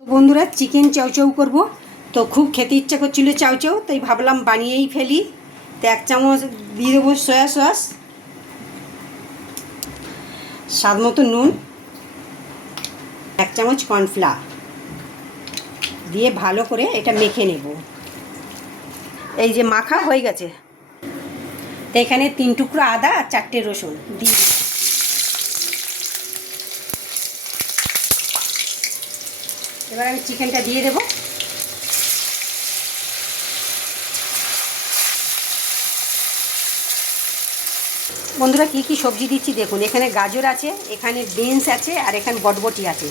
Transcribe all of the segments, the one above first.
বন্ধুরা chicken chow chow করব, তো খুব খেতে ইচ্ছা করছিল চাউচাউ, তাই ভাবলাম বানিয়েই ফেলি। তো 1 চামচ দিয়ে দেবো সয়া সস, স্বাদ মতো নুন, 1 চামচ কর্নফ্লাওয়ার দিয়ে ভালো করে এটা মেখে নেব। এই যে মাখা হয়ে গেছে, তো এখানে 3 টুকরো আদা আর 4টে রসুন দিয়ে দিই। এবার আমি চিকেনটা দিয়ে দেবো। বন্ধুরা কী কী সবজি দিচ্ছি দেখুন, এখানে গাজর আছে, এখানে বিনস আছে, আর এখানে বটবটি আছে,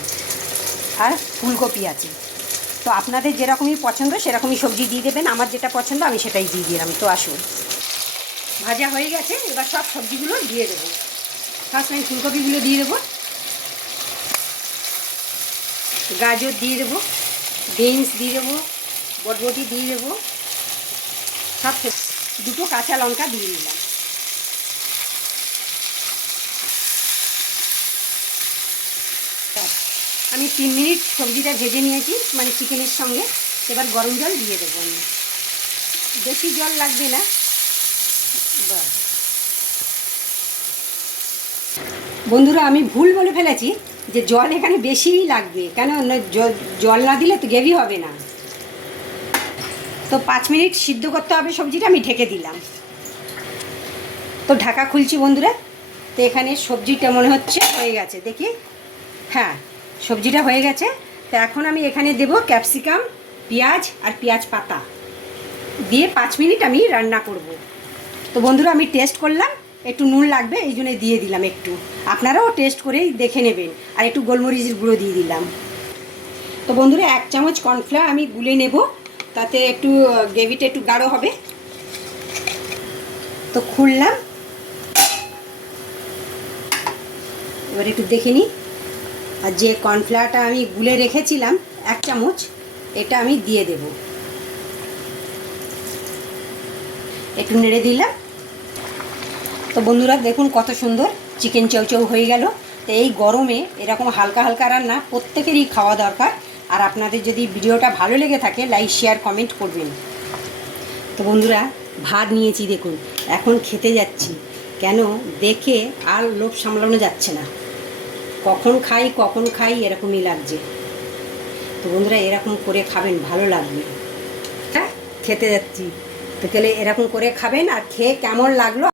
আর ফুলকপি আছে। তো আপনাদের যেরকমই পছন্দ সেরকমই সবজি দিয়ে দেবেন, আমার যেটা পছন্দ আমি সেটাই দিয়ে দিলাম। তো আসুন, ভাজা হয়ে গেছে, এবার সব সবজিগুলো দিয়ে দেবো। ফার্স্ট আমি ফুলকপিগুলো দিয়ে দেবো, গাজর দিয়ে দেবো, বিনস দিয়ে দেবো, বটবটি দিয়ে দেবো, সব 2টো কাঁচা লঙ্কা দিয়ে দিলাম। আমি 3 মিনিট সবজিটা ভেজে নিয়েছি, মানে চিকেনের সঙ্গে। এবার গরম জল দিয়ে দেবো আমি, বেশি জল লাগবে না। বন্ধুরা আমি ভুল বলে ফেলেছি যে জল এখানে বেশিই লাগবে, কেন জল না দিলে তো গ্রেভি হবে না। তো 5 মিনিট সিদ্ধ করতে হবে সবজিটা, আমি ঢেকে দিলাম। তো ঢাকা খুলছি বন্ধুরা। তো এখানে সবজিটা মনে হচ্ছে হয়ে গেছে, দেখি। হ্যাঁ, সবজিটা হয়ে গেছে। তো এখন আমি এখানে দেব ক্যাপসিকাম, পেঁয়াজ আর পেঁয়াজ পাতা দিয়ে 5 মিনিট আমি রান্না করব। তো বন্ধুরা আমি টেস্ট করলাম, একটু নুন লাগবে এই জন্য দিয়ে দিলাম একটু। আপনারাও টেস্ট করেই দেখে নেবেন। আর একটু গোলমরিচের গুঁড়ো দিয়ে দিলাম। তো বন্ধুরা 1 চামচ কর্নফ্লাওয়ার আমি গুলে নেব, তাতে একটু গ্রেভিটা একটু গাঢ় হবে। তো খুললাম, এবার একটু দেখে নিই। আর যে কর্নফ্লাওয়ারটা আমি গুলে রেখেছিলাম 1 চামচ, এটা আমি দিয়ে দেব। একটু নেড়ে দিলাম। তো বন্ধুরা দেখুন কত সুন্দর চিকেন চাউচাউ হয়ে গেল। তো এই গরমে এরকম হালকা হালকা রান্না প্রত্যেকেরই খাওয়া দরকার। আর আপনাদের যদি ভিডিওটা ভালো লেগে থাকে লাইক শেয়ার কমেন্ট করবেন। তো বন্ধুরা ভাত নিয়েছি দেখুন, এখন খেতে যাচ্ছি। কেন দেখে আর লোভ সামলানো যাচ্ছে না, কখন খাই এরকমই লাগছে। তো বন্ধুরা এরকম করে খাবেন, ভালো লাগবে। হ্যাঁ, খেতে যাচ্ছি। তো তাহলে এরকম করে খাবেন, আর খেয়ে কেমন লাগলো